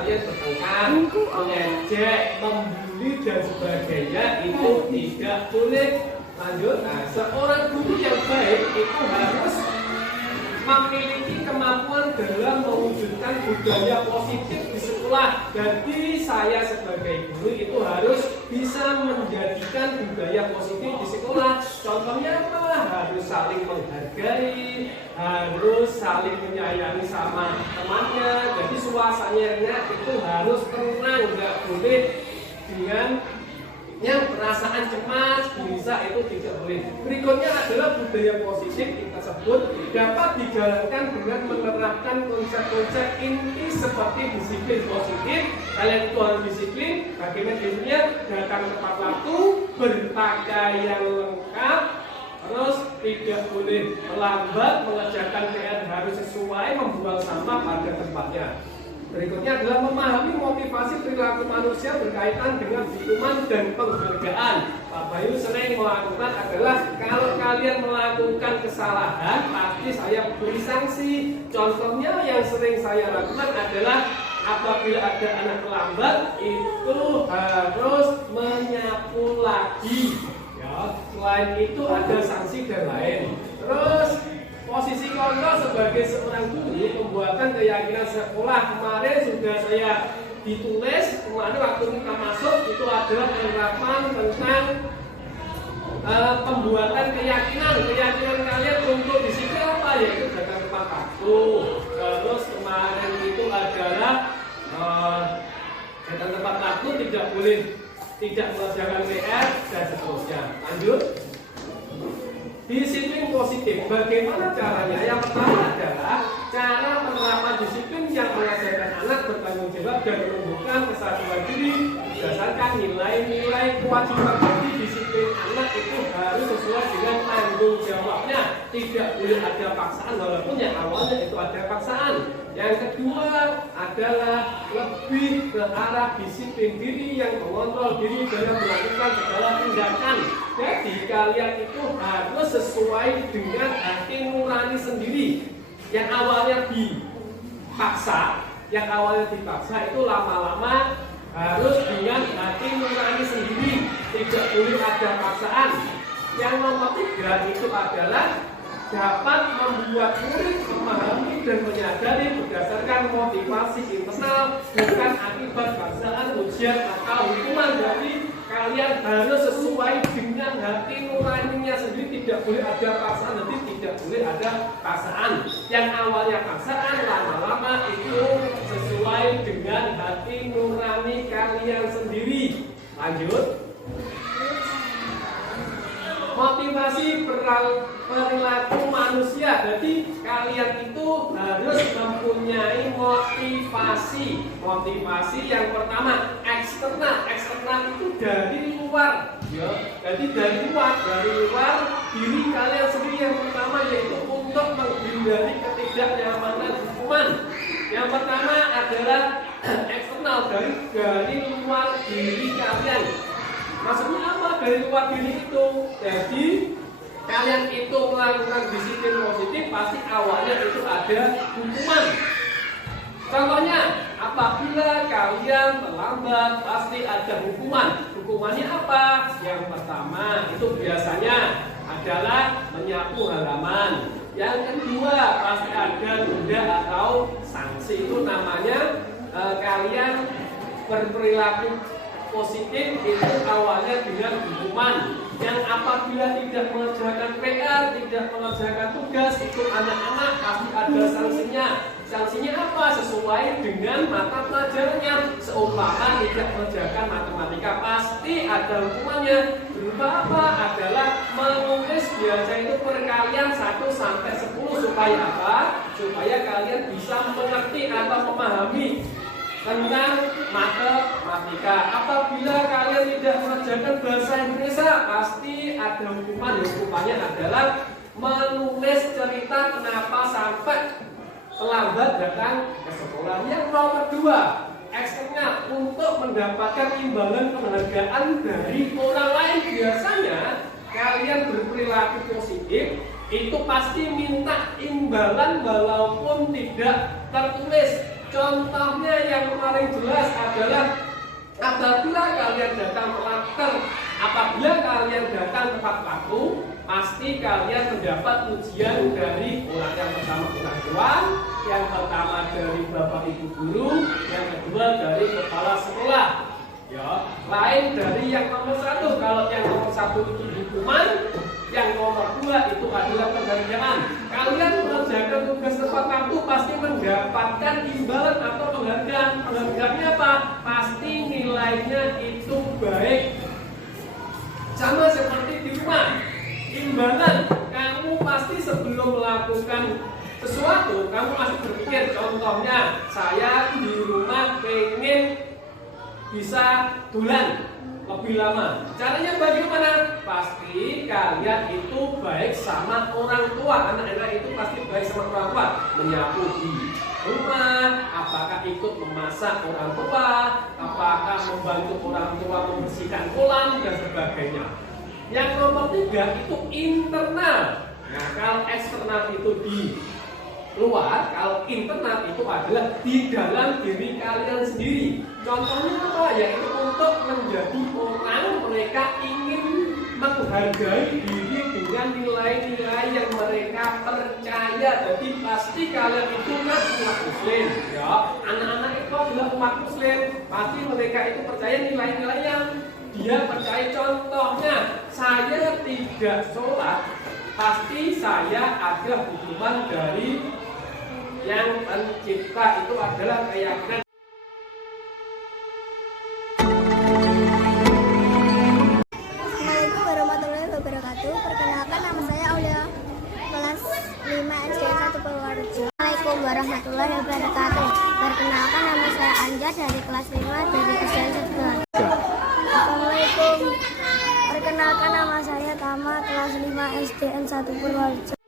kalian bertengkar, mengejek, membuli dan sebagainya itu tidak boleh. Lanjut. Nah, seorang guru yang baik itu harus memiliki kemampuan dalam mewujudkan budaya positif di sekolah. Jadi saya sebagai guru itu harus bisa menjadikan budaya positif di sekolah. Contohnya apa? Harus saling menghargai, harus saling menyayangi sama temannya. Jadi suasananya itu harus tenang, nggak boleh dengan yang perasaan cemas, gelisah itu tidak boleh. Berikutnya adalah budaya positif tersebut dapat dijalankan dengan menerapkan konsep-konsep inti seperti disiplin positif. Kalian itu harus disiplin. Bagaimana disiplinnya? Datang tepat waktu, berpakaian lengkap, terus tidak boleh melambat, mengerjakan PR harus sesuai, membuang sampah pada tempatnya. Berikutnya adalah memahami motivasi perilaku manusia berkaitan dengan hukuman dan penghargaan. Pak Bayu sering melakukan adalah kalau kalian melakukan kesalahan pasti saya beri sanksi. Contohnya yang sering saya lakukan adalah apabila ada anak terlambat itu harus menyapu lagi. Ya, selain itu ada sanksi dan lain. Terus posisi kontrol sebagai seorang guru pembuatan keyakinan sekolah kemarin sudah saya ditulis. Kemarin waktu kita masuk itu adalah penerapan tentang pembuatan keyakinan kalian untuk disiplin apa, yaitu datang tepat waktu. Terus kemarin itu adalah datang tepat waktu, tidak boleh tidak mengerjakan PR dan seterusnya. Lanjut. Disiplin positif, bagaimana caranya? Yang pertama adalah cara penerapan disiplin yang mengajarkan anak bertanggung jawab dan menumbuhkan kesadaran diri berdasarkan nilai-nilai kewajiban. Jadi disiplin anak itu harus sesuai dengan tanggung jawabnya. Tidak boleh ada paksaan, walaupun yang awalnya itu ada paksaan. Yang kedua adalah lebih ke arah disiplin diri yang mengontrol diri dalam melakukan segala tindakan. Jadi kalian itu harus sesuai dengan hati nurani sendiri. Yang awalnya dipaksa itu lama-lama harus dengan hati nurani sendiri. Tidak boleh ada paksaan. Yang nomor 3 itu adalah dapat membuat murid memahami dan menyadari berdasarkan motivasi internal, bukan akibat paksaan, ujian atau hukuman. Jadi kalian harus sesuai dengan hati nuraninya sendiri, tidak boleh ada paksaan, jadi tidak boleh ada paksaan. Yang awalnya paksaan lama-lama itu sesuai dengan hati nurani kalian sendiri. Lanjut. Motivasi perilaku manusia. Jadi kalian itu harus mempunyai motivasi. Motivasi yang pertama eksternal. Eksternal itu dari luar. Ya. Jadi dari luar diri kalian sendiri yang pertama, yaitu untuk menghindari ketidaknyamanan hukuman. Yang pertama adalah eksternal, dari luar diri kalian. Maksudnya apa dari luar diri itu? Jadi kalian itu melakukan disiplin positif pasti awalnya itu ada hukuman. Contohnya apabila kalian terlambat pasti ada hukuman. Hukumannya apa? Yang pertama itu biasanya adalah menyapu halaman. Yang kedua pasti ada denda atau sanksi, itu namanya kalian berperilaku positif itu awalnya dengan hukuman. Yang apabila tidak mengerjakan PR, tidak mengerjakan tugas, itu anak-anak pasti ada sanksinya. Sanksinya apa? Sesuai dengan mata pelajarannya. Seumpama tidak mengerjakan matematika pasti ada hukumannya. Berupa apa? Adalah menulis biasa itu perkalian 1 sampai 10 supaya apa? Supaya kalian bisa mengerti atau memahami tentang matematika. Apabila kalian tidak mengerjakan bahasa Indonesia pasti ada hukuman. Hukumannya adalah menulis cerita kenapa sampai terlambat datang ke sekolah. Yang nomor 2, eksternal, untuk mendapatkan imbalan penghargaan dari orang lain. Biasanya kalian berperilaku positif itu pasti minta imbalan walaupun tidak tertulis. Contohnya yang kemarin paling jelas adalah apabila kalian datang tepat waktu, pasti kalian mendapat ujian dari orang yang pertama orang tua, yang pertama dari bapak ibu guru, yang kedua dari kepala sekolah. Ya, lain dari yang nomor 1. Kalau yang nomor 1 itu hukuman, yang nomor 2 itu adalah penghargaan. Kalian mengerjakan tugas tepat waktu pasti mendapatkan imbalan atau penghargaan. Penghargaannya apa? Pasti nilainya itu baik. Sama seperti di rumah. Imbalan, kamu pasti sebelum melakukan sesuatu, kamu pasti berpikir, contohnya saya di rumah pengen bisa bulan lebih lama. Caranya bagaimana? Pasti kalian itu baik sama orang tua. Anak-anak itu pasti baik sama orang tua. Menyapu di rumah, apakah ikut memasak orang tua, apakah membantu orang tua membersihkan kolam dan sebagainya. Yang nomor 3 itu internal. Nah, kalau eksternal itu di luar, kalau internal itu adalah di dalam diri kalian sendiri. Contohnya apa? Yaitu untuk menjadi orang, mereka ingin menghargai diri dengan nilai-nilai yang mereka percaya. Jadi pasti kalian itu kan umat muslim, ya. Anak-anak itu adalah umat muslim. Pasti mereka itu percaya nilai-nilai yang dia percaya. Contohnya, saya tidak sholat, pasti saya ada hukuman dari yang pencipta. Itu adalah keyakinan. Assalamualaikum warahmatullahi wabarakatuh. Perkenalkan, nama saya Aulia, kelas 5 SD 1 Purworejo. Assalamualaikum warahmatullahi wabarakatuh. Perkenalkan, nama saya Anja dari kelas 5 dari SD 1 Purworejo. Assalamualaikum. Perkenalkan, nama saya Tama, kelas 5 SDN 1 Purworejo.